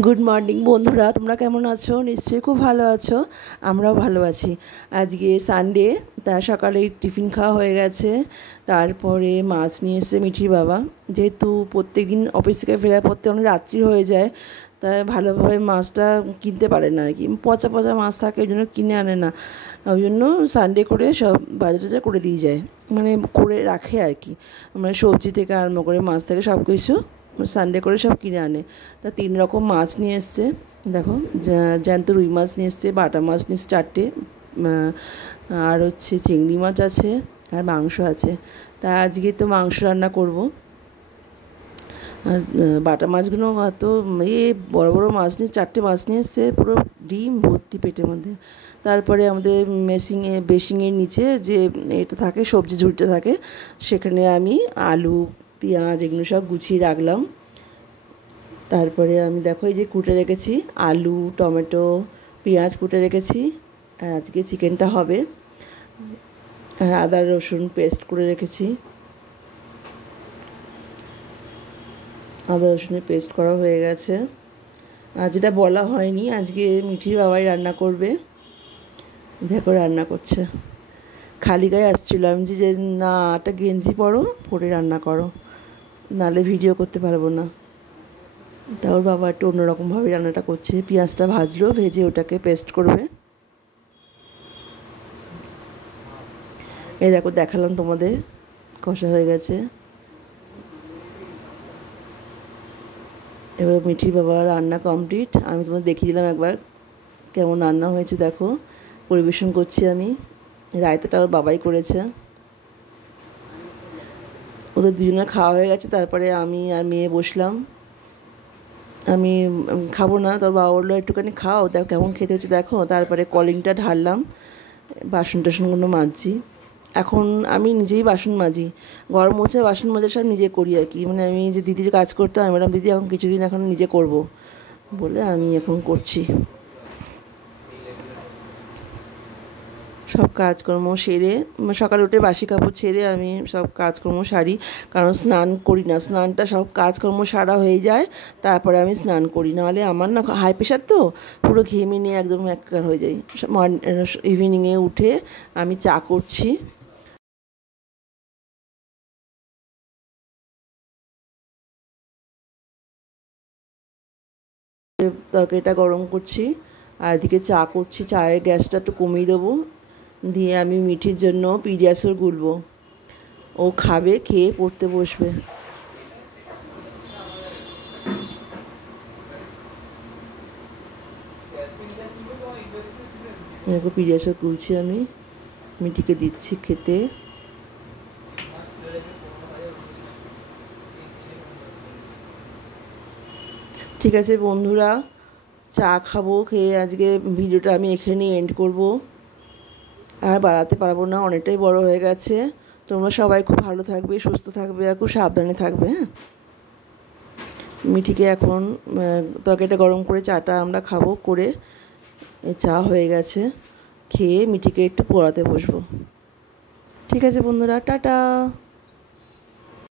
Good morning বন্ধুরা, তোমরা কেমন আছো? নিশ্চয়ই খুব ভালো আছো। আমরাও ভালো আছি। আজকে সানডে, তা সকালে টিফিন খাওয়া হয়ে গেছে। তারপরে মাছ নিয়ে এসেছে মিঠির বাবা। যেহেতু প্রত্যেক দিন অফিস থেকে ফেরার পর অনেক রাত্রি হয়ে যায়, তাই ভালোভাবে মাছটা কিনতে পারে না আর কি। পচা পচা মাছ থাকে, ওই জন্য কিনে আনে না। ওই জন্য সানডে করে সব বাজার টাজার করে দিয়ে যায়, মানে করে রাখে আর কি। মানে সবজি থেকে আরম্ভ করে মাছ থেকে সব কিছু সানডে করে সব কিনে আনে। তা 3 রকম মাছ নিয়ে এসছে। দেখো, জ্যান্ত রুই মাছ নিয়ে এসছে, বাটা মাছ নিয়ে এসছে 4টে, আর হচ্ছে চিংড়ি মাছ আছে, আর মাংস আছে। তা আজকে তো মাংস রান্না করব। আর বাটা মাছগুলো অত বড় বড় মাছ নিয়ে 4টে মাছ নিয়ে এসছে, পুরো ডিম ভর্তি পেটের মধ্যে। তারপরে আমাদের বেসিংয়ের নিচে যে এটা থাকে, সবজি ঝুড়িটা থাকে, সেখানে আমি আলু পেঁয়াজ এগুলো সব গুছিয়ে রাখলাম। তারপরে আমি দেখো এই যে কুটে রেখেছি আলু টমেটো পেঁয়াজ কুটে রেখেছি। আজকে চিকেনটা হবে। আর আদা রসুন পেস্ট করে রেখেছি, আদা রসুনের পেস্ট করা হয়ে গেছে। আর যেটা বলা হয়নি, আজকে মিঠির বাবাই রান্না করবে। দেখো রান্না করছে, খালি গায়ে আসছিলো। আমি যে না, একটা গেঞ্জি পরে রান্না করো, নাহলে ভিডিও করতে পারবো না। তা ওর বাবা একটু অন্যরকমভাবে রান্নাটা করছে। পেঁয়াজটা ভাজলো, ভেজে ওটাকে পেস্ট করবে। এই দেখো, দেখালাম তোমাদের, কষা হয়ে গেছে। এবার মিঠির বাবা রান্না কমপ্লিট। আমি তোমাদের দেখিয়ে দিলাম একবার কেমন রান্না হয়েছে। দেখো, পরিবেশন করছি আমি। রায়তাটা ওর বাবাই করেছে। ওদের দুজনের খাওয়া হয়ে গেছে। তারপরে আমি আর মেয়ে বসলাম। আমি খাবো না, তোর বাবা বললো একটুখানি খাও, দেখো কেমন খেতে হচ্ছে দেখো। তারপরে কলিংটা ঢাললাম, বাসন টাসনগুলো মাজছি। এখন আমি নিজেই বাসন মাজি, ঘর মোছা বাসন মাজা সব নিজে করি আর কি। মানে আমি যে দিদি কাজ করতো, আমি বললাম দিদি এখন কিছুদিন এখন নিজে করব বলে আমি এখন করছি। সব কাজকর্ম সেরে সকালে উঠে বাসি কাপড় ছেড়ে আমি সব কাজকর্ম সারি, কারণ স্নান করি না। স্নানটা সব কাজকর্ম সারা হয়ে যায়, তারপরে আমি স্নান করি। নাহলে আমার না হাই প্রেশার, তো পুরো ঘেমে নিয়ে একদম এককার হয়ে যাই। ইভিনিংয়ে উঠে আমি চা করছি। তরকারিটা গরম করছি, আর এদিকে চা করছি। চায়ের গ্যাসটা একটু কমিয়ে দেবো, দিয়ে আমি মিঠির জন্য পিডিয়াশোর গুলবো। ও খাবে, খেয়ে পড়তে বসবে। দেখো পিডিয়াশোর গুলছি আমি, মিঠিকে দিচ্ছি খেতে। ঠিক আছে বন্ধুরা, চা খাবো, খেয়ে আজকে ভিডিওটা আমি এখানেই এন্ড করব। আর বাড়াতে পারবো না, অনেকটাই বড় হয়ে গেছে। তোমরা সবাই খুব ভালো থাকবে, সুস্থ থাকবে, আর খুব সাবধানে থাকবে। হ্যাঁ, মিঠিকে এখন তরকারিটা গরম করে চাটা আমরা খাবো। করে চা হয়ে গেছে, খেয়ে মিঠিকে একটু পড়াতে বসবো। ঠিক আছে বন্ধুরা, টাটা।